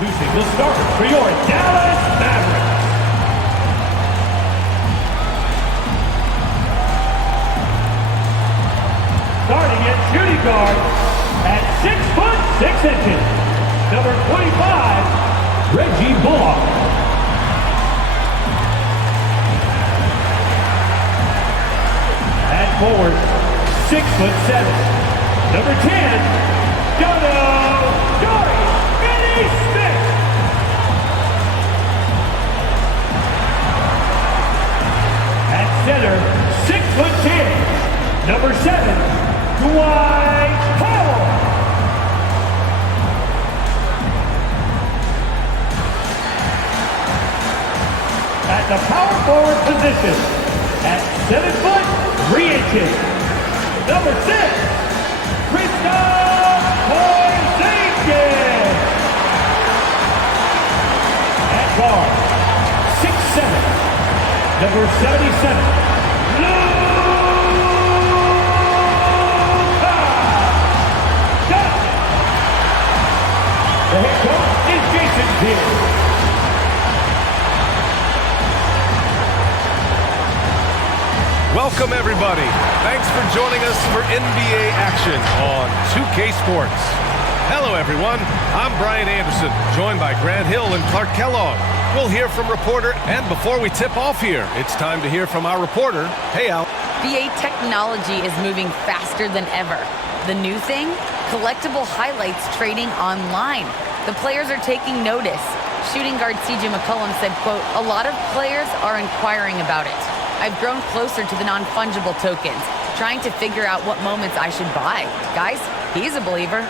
Introducing the starters for your Dallas Mavericks. Starting at shooting guard at 6'6", number 25, Reggie Bullock. At forward, 6'7", number 10, Jory Smith. At center, 6'10", number 7, Dwight Powell. At the power forward position, at 7'3", number 6, Kristaps Porzingis. At guard, 6'7", number 77, the head coach is Jason Kidd. Welcome, everybody. Thanks for joining us for NBA action on 2K Sports. Hello, everyone. I'm Brian Anderson, joined by Grant Hill and Clark Kellogg. We'll hear from reporter, and before we tip off here, it's time to hear from our reporter. Hey, Al. NBA technology is moving faster than ever. The new thing? Collectible highlights trading online. The players are taking notice. Shooting guard CJ McCollum said, quote, "A lot of players are inquiring about it. I've grown closer to the non-fungible tokens, trying to figure out what moments I should buy." Guys, he's a believer.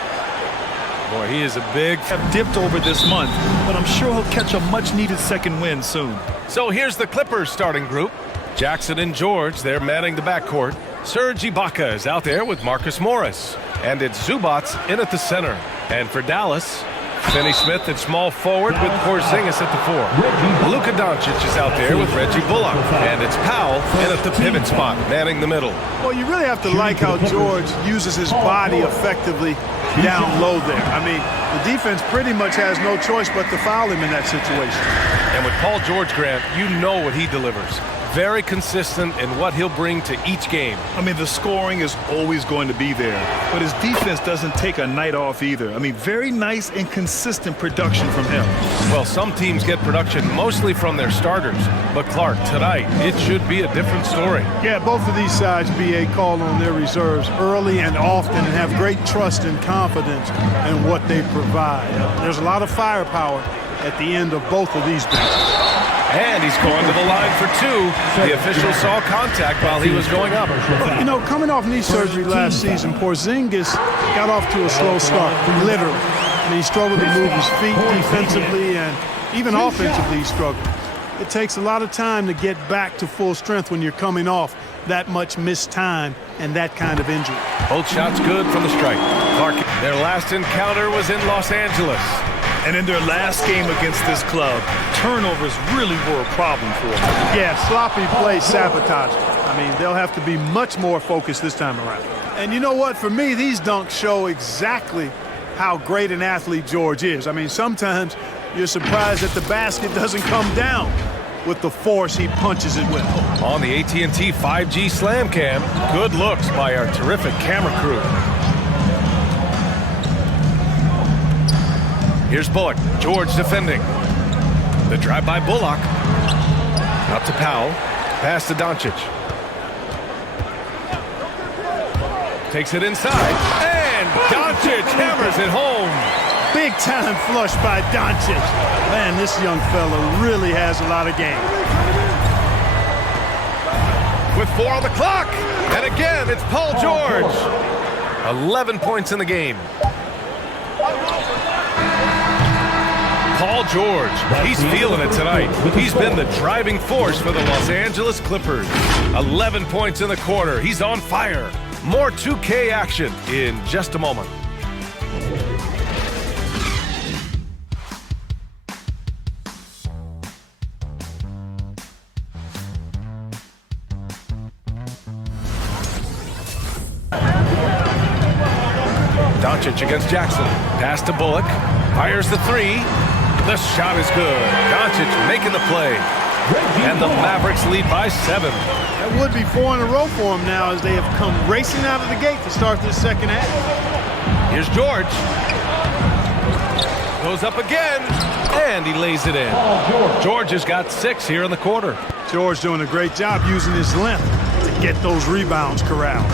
Boy, he is a big... Have dipped over this month, but I'm sure he'll catch a much-needed second win soon. So here's the Clippers starting group. Jackson and George, they're manning the backcourt. Serge Ibaka is out there with Marcus Morris. And it's Zubats in at the center. And for Dallas, Finney Smith at small forward with Porzingis at the 4. Luka Doncic is out there with Reggie Bullock. And it's Powell in at the pivot spot, manning the middle. Well, you really have to like how George uses his body effectively down low there. I mean, the defense pretty much has no choice but to foul him in that situation. And with Paul George, Grant, you know what he delivers. Very consistent in what he'll bring to each game. I mean, the scoring is always going to be there, but his defense doesn't take a night off either. I mean, very nice and consistent production from him. Well, some teams get production mostly from their starters, but Clark, tonight, it should be a different story. Yeah, both of these sides, BA, call on their reserves early and often and have great trust and confidence in what they provide. There's a lot of firepower at the end of both of these benches. And he's going to the line for 2. The official saw contact while he was going up. Well, you know, coming off knee surgery last season, Porzingis got off to a slow start, literally. I mean, he struggled to move his feet defensively and even offensively he struggled. It takes a lot of time to get back to full strength when you're coming off that much missed time and that kind of injury. Both shots good from the strike. Clark, their last encounter was in Los Angeles. And in their last game against this club, turnovers really were a problem for them. Yeah, sloppy play sabotage. I mean, they'll have to be much more focused this time around. And you know what? For me, these dunks show exactly how great an athlete George is. I mean, sometimes you're surprised that the basket doesn't come down with the force he punches it with. On the AT&T 5G Slam Cam, good looks by our terrific camera crew. Here's Bullock. George defending. The drive by Bullock. Up to Powell. Pass to Doncic. Takes it inside. And Doncic hammers it home. Big time flush by Doncic. Man, this young fella really has a lot of game. With 4 on the clock. And again, it's Paul George. 11 points in the game. Paul George, he's feeling it tonight. He's been the driving force for the Los Angeles Clippers. 11 points in the quarter. He's on fire. More 2K action in just a moment. Doncic against Jackson. Pass to Bullock. Fires the three. The shot is good. Doncic making the play. And the Mavericks lead by 7. That would be 4 in a row for them now as they have come racing out of the gate to start this second half. Here's George. Goes up again, and he lays it in. George has got 6 here in the quarter. George doing a great job using his length to get those rebounds corralled.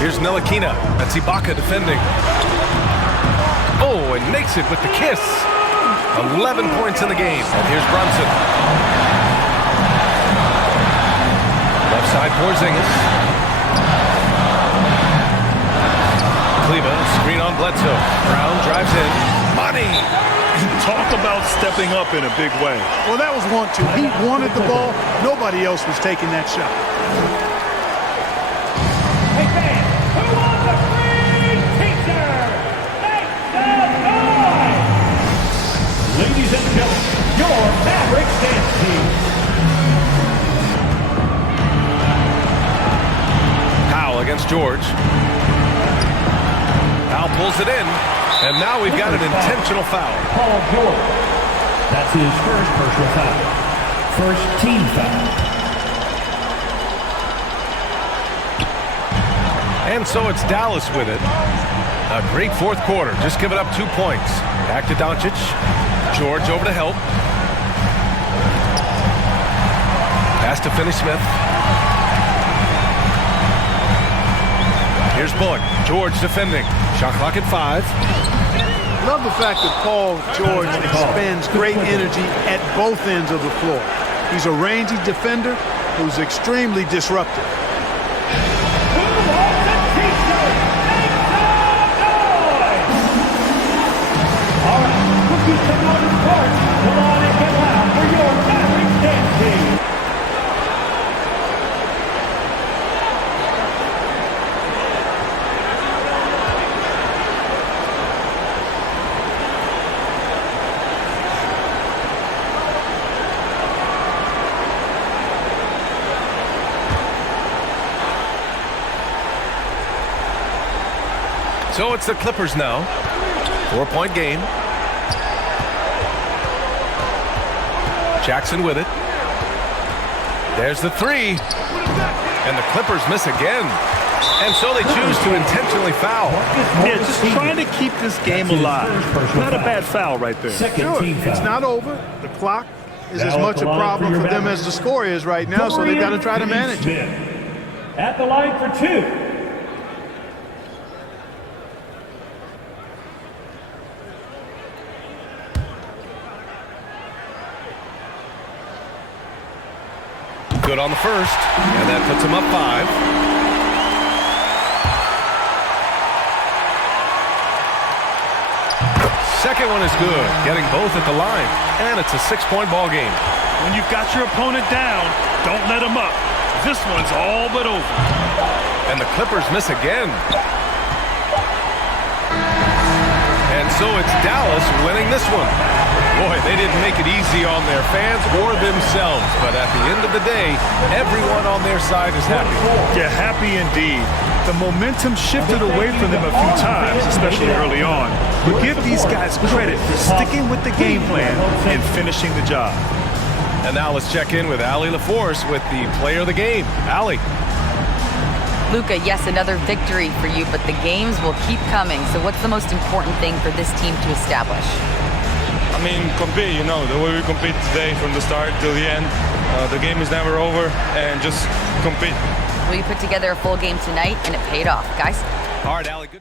Here's Ntilikina. That's Ibaka defending. Oh, and makes it with the kiss. 11 points in the game. And here's Brunson. Left side Porzingis. Kleba, screen on Bledsoe. Brown drives in. Money! Talk about stepping up in a big way. Well, that was 1-2. He wanted the ball. Nobody else was taking that shot. Hey fans, who wants a free teacher? Make some noise! Ladies and gentlemen, your Mavericks dance team. Powell against George. Powell pulls it in. And now we've got an intentional foul. Paul George. That's his first personal foul. First team foul. And so it's Dallas with it. A great fourth quarter. Just giving up 2 points. Back to Doncic. George over to help. Pass to Finney-Smith. Here's Bullock. George defending. Shot clock at 5. Love the fact that Paul George expends great energy at both ends of the floor. He's a rangy defender who's extremely disruptive. Who wants a t-shirt? Make some noise! All right, rookies come out and start. Come on and get loud for your Mavericks dance team. So it's the Clippers now. 4-point game. Jackson with it. There's the 3. And the Clippers miss again. And so they choose to intentionally foul. Yeah, just trying to keep this game alive. Not a bad foul right there. Sure, it's not over. The clock is as much a problem for them as the score is right now, so they've got to try to manage it. At the line for 2. Good on the first, and that puts him up 5. Second one is good, getting both at the line, and it's a 6-point ball game. When you've got your opponent down, don't let him up. This one's all but over. And the Clippers miss again. And so it's Dallas winning this one. Boy, they didn't make it easy on their fans or themselves, but at the end of the day, everyone on their side is happy. Yeah, happy indeed. The momentum shifted away from them a few times, especially early on. But give these guys credit for sticking with the game plan and finishing the job. And now let's check in with Allie LaForce with the player of the game. Allie. Luka, yes, another victory for you, but the games will keep coming. So what's the most important thing for this team to establish? I mean, compete, you know, the way we compete today from the start till the end. The game is never over, and just compete. Well, you put together a full game tonight, and it paid off, guys. All right, Allie, good.